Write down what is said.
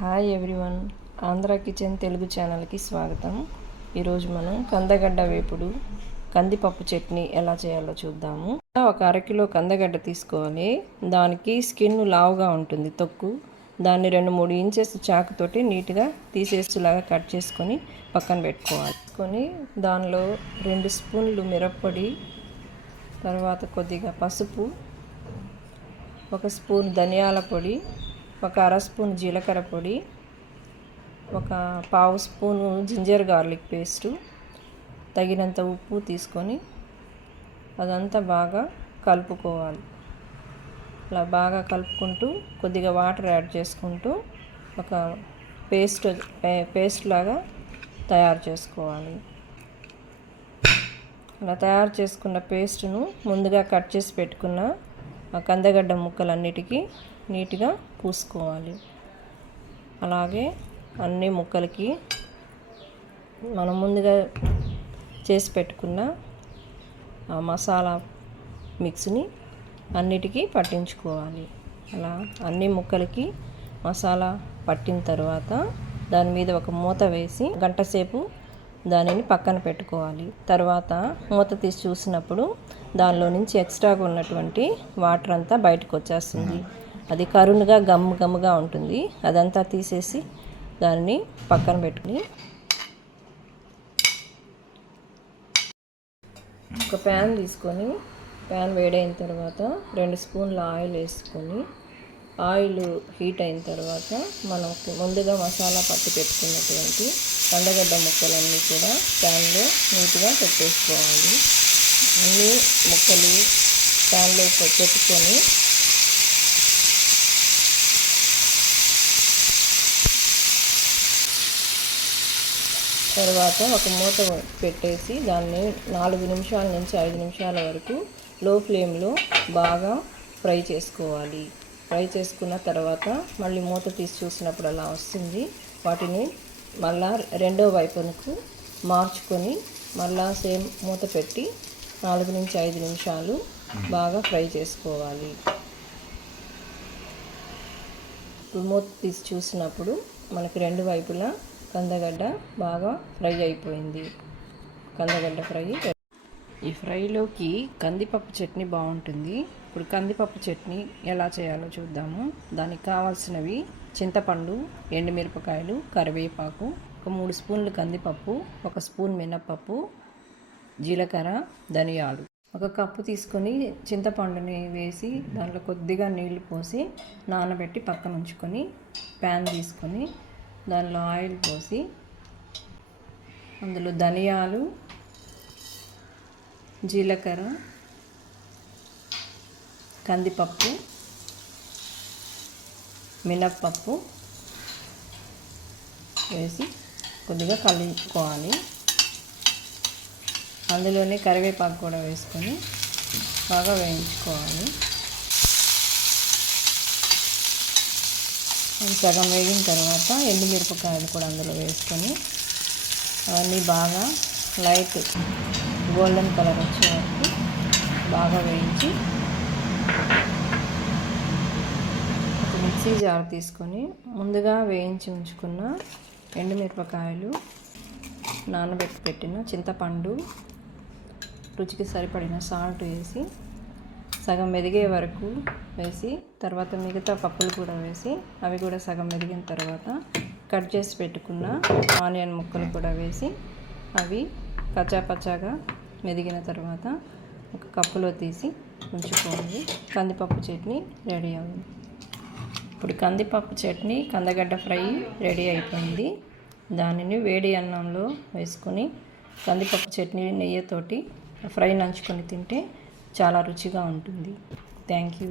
Hi everyone Andhra kitchen Telugu ఛానల్కి స్వాగతం. ఈరోజు మనం కందగడ్డ వేపుడు కందిపప్పు చట్నీ ఎలా చేయాలో చూద్దాము. ఒక అరకిలో కందగడ్డ తీసుకోవాలి. దానికి స్కిన్ లావుగా ఉంటుంది తొక్కు. దాన్ని రెండు మూడు ఇంచెస్ చాకుతోటి నీట్గా తీసేసేలాగా కట్ చేసుకొని పక్కన పెట్టుకోవాలి. కొని దానిలో రెండు స్పూన్లు మిరప్పొడి తర్వాత కొద్దిగా పసుపు ఒక స్పూన్ ధనియాల పొడి ఒక అర స్పూన్ జీలకర్ర పొడి ఒక పావు స్పూను జింజర్ గార్లిక్ పేస్టు తగినంత ఉప్పు తీసుకొని అదంతా బాగా కలుపుకోవాలి. అలా బాగా కలుపుకుంటూ కొద్దిగా వాటర్ యాడ్ చేసుకుంటూ ఒక పేస్ట్ పేస్ట్ లాగా తయారు చేసుకోవాలి. అలా తయారు చేసుకున్న పేస్ట్ను ముందుగా కట్ చేసి పెట్టుకున్న ఆ కందగడ్డ ముక్కలన్నిటికీ నీట్గా పూసుకోవాలి. అలాగే అన్ని ముక్కలకి మనం ముందుగా చేసి పెట్టుకున్న ఆ మసాలా మిక్స్ని అన్నిటికీ పట్టించుకోవాలి. అలా అన్ని ముక్కలకి మసాలా పట్టిన తర్వాత దాని మీద ఒక మూత వేసి గంట సేపు దానిని పక్కన పెట్టుకోవాలి. తర్వాత మూత తీసి చూసినప్పుడు దానిలో నుంచి ఎక్స్ట్రాగా ఉన్నటువంటి వాటర్ అంతా బయటకు వచ్చేస్తుంది. అది కరుణుగా గమ్ గమ్ముగా ఉంటుంది. అదంతా తీసేసి దాన్ని పక్కన పెట్టుకుని ఒక ప్యాన్ తీసుకొని ప్యాన్ వేడైన తర్వాత రెండు స్పూన్ల ఆయిల్ వేసుకొని ఆయిల్ హీట్ అయిన తర్వాత మనం ముందుగా మసాలా పట్టి పెట్టుకున్నటువంటి కండగడ్డ ముక్కలన్నీ కూడా ప్యాన్లో నీట్గా పెట్టేసుకోవాలి. అన్ని ముక్కలు ప్యాన్లో పెట్టుకొని తర్వాత ఒక మూత పెట్టేసి దాన్ని నాలుగు నిమిషాల నుంచి ఐదు నిమిషాల వరకు లో ఫ్లేమ్లో బాగా ఫ్రై చేసుకోవాలి. ఫ్రై చేసుకున్న తర్వాత మళ్ళీ మూత తీసి చూసినప్పుడు అలా వస్తుంది. వాటిని మళ్ళా రెండో వైపునకు మార్చుకొని మళ్ళా సేమ్ మూత పెట్టి నాలుగు నుంచి ఐదు నిమిషాలు బాగా ఫ్రై చేసుకోవాలి. ఇప్పుడు మూత తీసి చూసినప్పుడు మనకి రెండు వైపులా కందగడ్డ బాగా ఫ్రై అయిపోయింది. కందగడ్డ ఫ్రై ఈ ఫ్రైలోకి కందిపప్పు చట్నీ బాగుంటుంది. ఇప్పుడు కందిపప్పు చట్నీ ఎలా చేయాలో చూద్దాము. దానికి కావాల్సినవి చింతపండు ఎండుమిరపకాయలు కరివేపాకు ఒక మూడు స్పూన్లు కందిపప్పు ఒక స్పూన్ మినప్పప్పు జీలకర్ర ధనియాలు. ఒక కప్పు తీసుకొని చింతపండుని వేసి దాంట్లో కొద్దిగా నీళ్ళు పోసి నానబెట్టి పక్కన ఉంచుకొని ప్యాన్ తీసుకొని దానిలో ఆయిల్ పోసి అందులో ధనియాలు జీలకర్ర కందిపప్పు మినప్పప్పు వేసి కొద్దిగా కలుపుకోవాలి. అందులోనే కరివేపాకు కూడా వేసుకొని బాగా వేయించుకోవాలి. సగం వేగిన తర్వాత ఎండుమిరపకాయలు కూడా అందులో వేసుకొని అవన్నీ బాగా లైట్ గోల్డెన్ కలర్ వచ్చే వరకు బాగా వేయించి ఒక మిక్సీ జార్ తీసుకొని ముందుగా వేయించి ఉంచుకున్న ఎండుమిరపకాయలు నానబెట్టి పెట్టిన చింతపండు రుచికి సరిపడిన సాల్ట్ వేసి సగం మెదిగే వరకు వేసి తర్వాత మిగతా పప్పులు కూడా వేసి అవి కూడా సగం మెదిగిన తర్వాత కట్ చేసి పెట్టుకున్న ఆనియన్ ముక్కలు కూడా వేసి అవి పచ్చాపచ్చాగా మెదిగిన తర్వాత ఒక కప్పులో తీసి ఉంచుకోండి. కందిపప్పు చట్నీ రెడీ అవుతుంది ఇప్పుడు కందిపప్పు చట్నీ కందగడ్డ ఫ్రై రెడీ అయిపోయింది. దానిని వేడి అన్నంలో వేసుకొని కందిపప్పు చట్నీ నెయ్యితోటి ఫ్రై నంచుకొని తింటే చాలా రుచిగా ఉంటుంది. Thank you